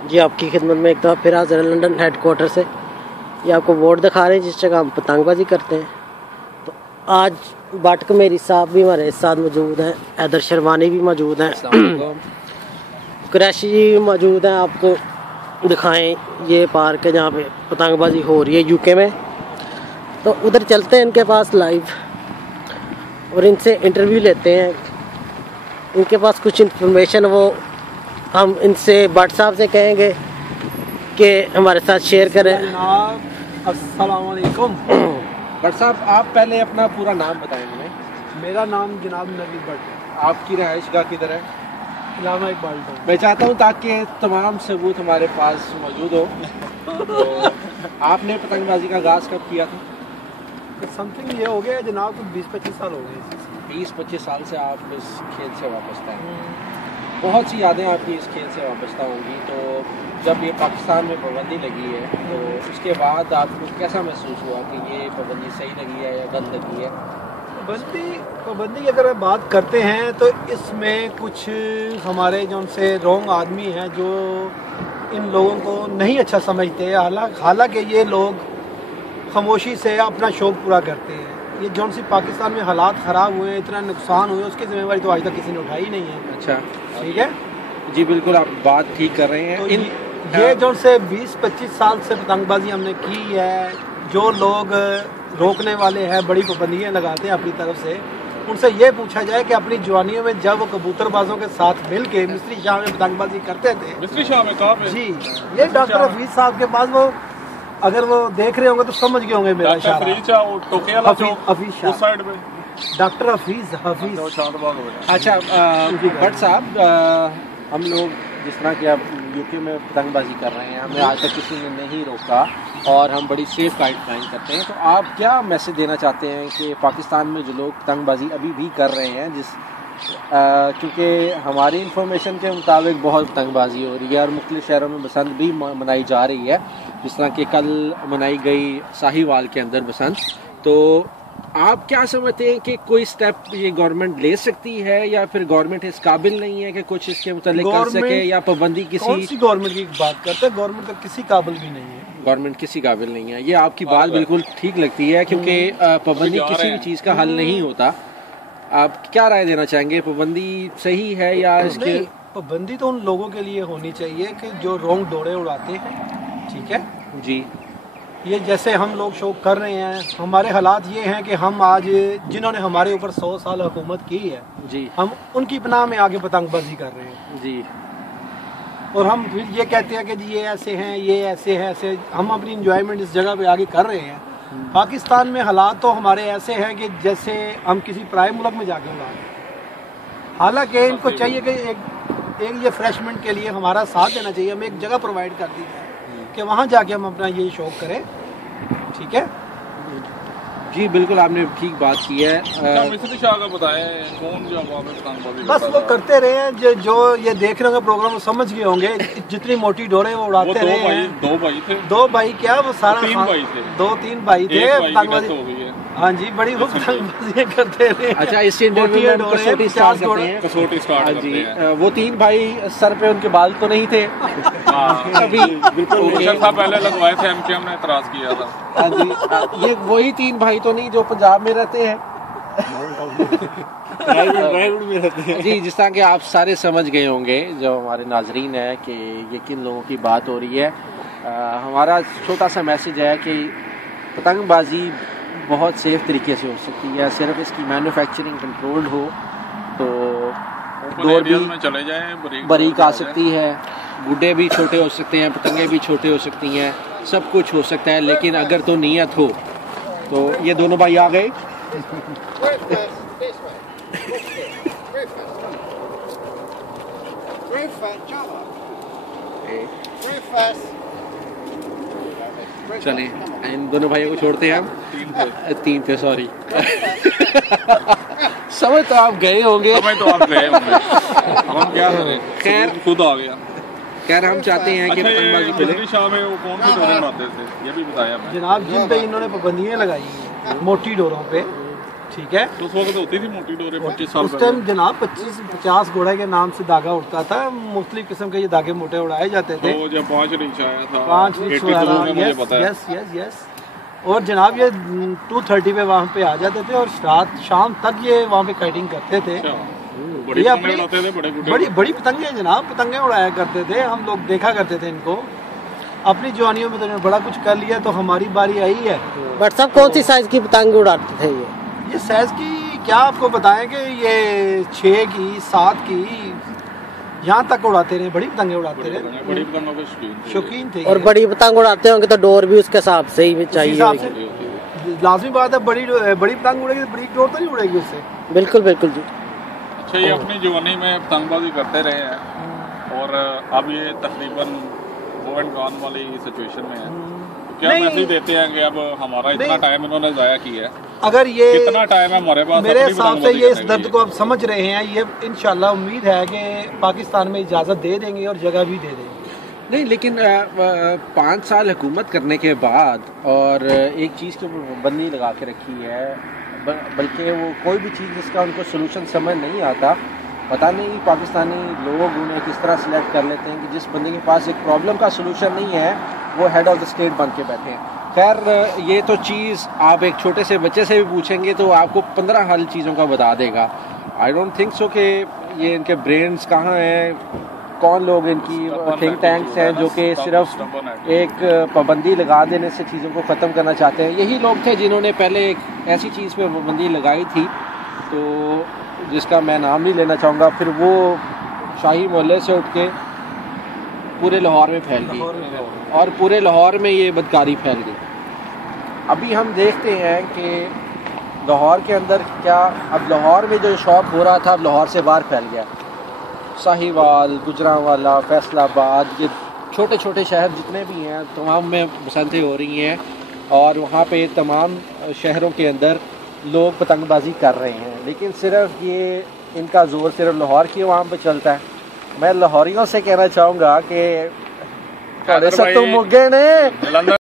जी आपकी खिदमत में एक दफ़ा फिर हाजिर है लंदन हेडक्वार्टर से। ये आपको बोर्ड दिखा रहे हैं जिस जगह हम पतंगबाजी करते हैं। तो आज बाटक मेरी साहब भी हमारे साथ मौजूद हैं, हैदर शरवानी भी मौजूद हैं, कुरैशी जी मौजूद हैं। आपको दिखाएं ये पार्क है जहाँ पे पतंगबाजी हो रही है यूके में। तो उधर चलते हैं इनके पास लाइव और इनसे इंटरव्यू लेते हैं। इनके पास कुछ इन्फॉर्मेशन वो हम इनसे भट्ट साहब से कहेंगे कि हमारे साथ शेयर करें। अस्सलाम वालेकुम। भट्ट साहब आप पहले अपना पूरा नाम बताएंगे। मेरा नाम जनाब नवीद भट्ट है। आपकी रहायशगाह किधर है? इलामा इकबाल टाउन। मैं चाहता हूँ ताकि तमाम सबूत हमारे पास मौजूद हो। तो आपने पतंगबाजी का आगाज़ कब किया था? समथिंग ये हो गया जनाब को 20-25 साल हो गए। 20-25 साल से आप इस खेल से वाबस्ता हैं। बहुत सी यादें आपकी इस खेल से वाबस्ता होंगी। तो जब ये पाकिस्तान में पाबंदी लगी है तो उसके बाद आपको कैसा महसूस हुआ कि ये पाबंदी सही लगी है या गलत लगी है? पाबंदी की अगर बात करते हैं तो इसमें कुछ हमारे जो उनसे रॉन्ग आदमी हैं जो इन लोगों को नहीं अच्छा समझते। हालांकि ये लोग खामोशी से अपना शौक़ पूरा करते हैं। ये जौन सी पाकिस्तान में हालात ख़राब हुए, इतना नुकसान हुए, उसकी जिम्मेवारी तो आज तक किसी ने उठाई नहीं है। अच्छा, ठीक है जी, बिल्कुल आप बात ठीक कर रहे हैं। तो ये जौन से 20-25 साल से पतंगबाजी हमने की है, जो लोग रोकने वाले हैं, बड़ी पाबंदियाँ लगाते हैं अपनी तरफ से, उनसे ये पूछा जाए कि अपनी जवानियों में जब वो कबूतरबाजों के साथ मिल के मिस्त्री शाह में पतंगबाजी करते थे, मिस्त्री शाह में कहाँ पे? जी ये डॉक्टर हफीज साहब के पास, वो अगर वो देख रहे होंगे तो समझ गए होंगे मेरा इशारा। हफीज शाह उस साइड पे डॉक्टर हफीज। अच्छा भट्ट साहब, हम लोग जिस तरह कि आप यूके में पतंगबाजी कर रहे हैं, हमें आज तक किसी ने नहीं रोका और हम बड़ी सेफ गाइड कायम करते हैं। तो आप क्या मैसेज देना चाहते हैं कि पाकिस्तान में जो लोग पतंगबाजी अभी भी कर रहे हैं, क्योंकि हमारी इंफॉर्मेशन के मुताबिक बहुत पतंगबाजी हो रही है और मुख्तलिफ शहरों में बसंत भी मनाई जा रही है, जिस तरह कि कल मनाई गई साहिवाल के अंदर बसंत। तो आप क्या समझते हैं कि कोई स्टेप ये गवर्नमेंट ले सकती है या फिर गवर्नमेंट इस काबिल नहीं है कि कुछ इसके मुतालिक कर सके, या पाबंदी कौन सी गवर्नमेंट की बात करते हैं? गवर्नमेंट का किसी काबिल भी नहीं है। गवर्नमेंट किसी काबिल नहीं है, ये आपकी बात बिल्कुल ठीक लगती है, क्योंकि पाबंदी किसी भी चीज़ का हल नहीं होता। आप क्या राय देना चाहेंगे? पाबंदी सही है या इसके? पाबंदी तो उन लोगों के लिए होनी चाहिए कि जो रॉन्ग डोरे उड़ाते हैं, ठीक है जी। ये जैसे हम लोग शौक कर रहे हैं, हमारे हालात ये हैं कि हम आज जिन्होंने हमारे ऊपर 100 साल हुकूमत की है जी, हम उनकी पनाह में आगे पतंगबाजी कर रहे हैं जी, और हम फिर ये कहते हैं कि जी ये ऐसे हैं, ये ऐसे हैं, ऐसे हम अपनी इंजॉयमेंट इस जगह पे आगे कर रहे हैं। पाकिस्तान में हालात तो हमारे ऐसे हैं कि जैसे हम किसी पराए मुल्क में जाके उड़ा रहे हैं। हालांकि इनको चाहिए कि एक ये रिफ्रेशमेंट के लिए हमारा साथ देना चाहिए, हमें एक जगह प्रोवाइड कर दी जाए कि वहाँ जाके हम अपना ये शौक करें। ठीक है जी, बिल्कुल आपने ठीक बात की है। मिस्त्री शाह का बताया कौन जो पतंगबाजी बस वो करते रहे हैं, जो ये देख रहे होंगे प्रोग्राम, वो समझ गए होंगे जितनी मोटी डोरे वो उड़ाते रहे हैं। दो भाई थे। दो भाई क्या, वो सारा 3 भाई थे। 2-3 भाई थे पतंगबाजी। हाँ जी, बड़ी खूब पतंगबाजी करते रहे। अच्छा, इससे कसौटी स्टार्ट करते हैं। कसौटी स्टार्ट करते हैं। वो 3 भाई सर पे उनके बाल तो नहीं थे अभी बिल्कुल पहले लगवाए थे, एमकेएम ने एतराज किया था। हाँ जी, ये वही 3 भाई तो नहीं जो पंजाब में रहते हैं जी। जिस तरह के आप सारे समझ गए होंगे, जो हमारे नाजरीन है, कि ये किन लोगों की बात हो रही है। हमारा छोटा सा मैसेज है कि पतंगबाजी बहुत सेफ तरीके से हो सकती है, सिर्फ इसकी मैन्युफैक्चरिंग कंट्रोल्ड हो तो डोर भी में चले जाएं, बारीक आ सकती है, गुड्डे भी छोटे हो सकते हैं, पतंगे भी छोटे हो सकती हैं, सब कुछ हो सकता है। लेकिन अगर तो नीयत हो तो ये दोनों भाई आ गए। चले इन दोनों भाइयों को छोड़ते हैं हम। 3 थे सॉरी। समझ तो आप गए होंगे। हम क्या करें, खैर खुद आ गया। खैर हम चाहते हैं कि पतंगबाजी खेलें। मिस्त्री शाह में वो कौन सी डोरे उड़ाते थे ये भी बताया मैं। जनाब, जिन पे इन्होंने पाबंदियाँ लगाई हैं मोटी डोरों पे, ठीक है। उस वक्त होती थी मोटी डोरे 25 साल उस टाइम जनाब 25-50 घोड़े के नाम से धागा उड़ता था, मुख्तलिफ किस्म के ये धागे मोटे उड़ाए जाते थे। तो जब 5 रिंच आया था 5 रिंच मुझे पता है। यस और जनाब ये 2:30 पे वहाँ पे आ जाते थे और रात शाम तक ये वहाँ पे काइटिंग करते थे। बड़ी ये पतंगे उड़ाते थे, बड़ी पतंगे जनाब, पतंगे उड़ाया करते थे, हम लोग देखा करते थे इनको। अपनी जवानियों में तो इन्होंने बड़ा कुछ कर लिया, तो हमारी बारी आई है। बट साहब कौन सी साइज की पतंग उड़ाते थे ये साइज की क्या आपको बताएं कि ये 6 की 7 की यहाँ तक उड़ाते रहे, बड़ी पतंगे उड़ाते रहे, बड़ी पतंगों के शौकीन थे। और बड़ी पतंग उड़ाते होंगे तो डोर भी उसके हिसाब से ही चाहिए होगी। लाजमी बात है, बड़ी पतंग उड़ेगी तो बड़ी डोर तो नहीं उड़ेगी उससे। बिल्कुल बिल्कुल जी। अच्छा, ये अपनी जवानी में पतंगबाजी करते रहे हैं और अब ये तकरीबन गो एंड गॉन वाली सिचुएशन में है, तो क्या मैसेज देते हैं कि अब हमारा इतना टाइम इन्होंने ज़ाया किया है, अगर ये कितना टाइम है हमारे पास? मेरे हिसाब से ये इस दर्द को आप समझ रहे हैं, ये इंशाल्लाह उम्मीद है कि पाकिस्तान में इजाज़त दे देंगे और जगह भी दे देंगे। नहीं, लेकिन 5 साल हुकूमत करने के बाद और एक चीज़ के ऊपर पाबंदी लगा के रखी है, बल्कि वो कोई भी चीज़ जिसका उनको सोल्यूशन समझ नहीं आता, पता नहीं पाकिस्तानी लोग उन्हें किस तरह सिलेक्ट कर लेते हैं कि जिस बंदे के पास एक प्रॉब्लम का सोल्यूशन नहीं है वो हेड ऑफ द स्टेट बन के बैठे हैं। खैर, ये तो चीज़ आप एक छोटे से बच्चे से भी पूछेंगे तो आपको 15 हल चीज़ों का बता देगा। आई डोंट थिंक सो कि ये इनके ब्रेन्स कहाँ हैं, कौन लोग इनकी थिंक टैंक्स हैं जो कि सिर्फ एक पाबंदी लगा देने से चीज़ों को ख़त्म करना चाहते हैं। यही लोग थे जिन्होंने पहले एक ऐसी चीज़ पे पाबंदी लगाई थी, तो जिसका मैं नाम नहीं लेना चाहूँगा, फिर वो शाही मोहल्ले से उठ के पूरे लाहौर में फैल गई और पूरे लाहौर में ये बदकारी फैल गई। अभी हम देखते हैं कि लाहौर के अंदर क्या, अब लाहौर में जो शौक हो रहा था अब लाहौर से बाहर फैल गया। साहिवाल, गुजरांवाला, फैसलाबाद, ये छोटे छोटे शहर जितने भी हैं तमाम में बसंतें हो रही हैं और वहाँ पे तमाम शहरों के अंदर लोग पतंगबाजी कर रहे हैं, लेकिन सिर्फ ये इनका जोर सिर्फ लाहौर की वहाँ पे चलता है। मैं लाहौरियों से कहना चाहूँगा कि तो मुगे ने